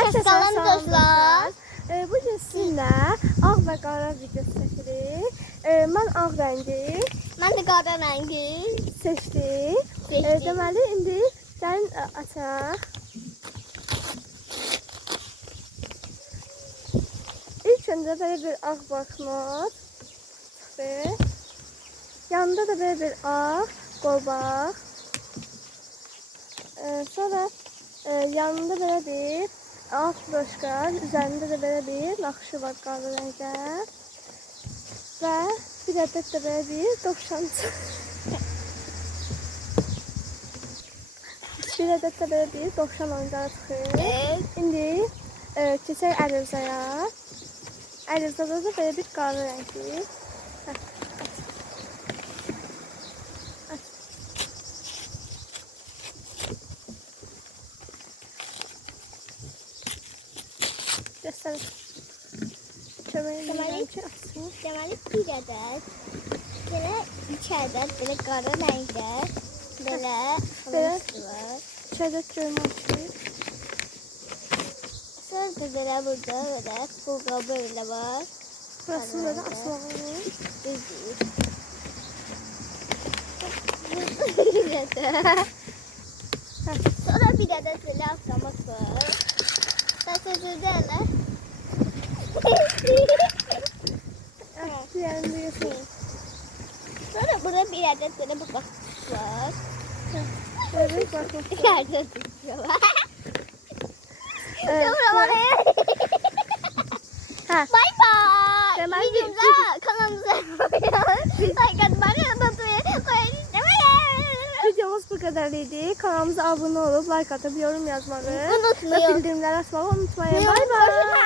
Herkese Salam salam dostlar. Bugün sizinle ağ ve qara videosu çekirik. Ben ağ rengi Ben de qara rəngi seçtim. seçdim. Deməli indi gəlin açaq. İlk öncə belə bir ağ banknot çıxdı. Yanında da böyle bir ağ qolbaq. Sonra yanında böyle bir ağ broşka, üzerinde de böyle bir nakışı var qara rəngdə. Və bir adet de böyle bir dovşan. Bir adet de böyle bir dovşan oyuncağı çıxır. Evet. İndi keçək əlizaya. Əlizada da böyle bir qara rəngli. Göster. Köməyini ki açsın. Deməli bir ədəd, belə 2 ədəd belə qara rəngdə belə xalası var. 2 adet köymə açsın. Sonra da belə burada belə pulqabı belə var. Burası böyle asmalı. Düzdür. Sonra bir ədəd belə avtomat var. Sözürdü elə. Diğerini de götürün. Sonra burada bir ədəd belə bu qapısı var. Evet bakın. Yerdə tutuyorlar. Evet. Sonra oraya. Ha. Bay bay. Deməli, Videomuza kanalımıza like atmayı unutmayın. Videomuz bu kadarıydı. Kanalımıza abone olup like atıp yorum yazmayı Unutmayın. ve bildirimleri açmayı unutmayın. Bay bay. Hoşçakalın.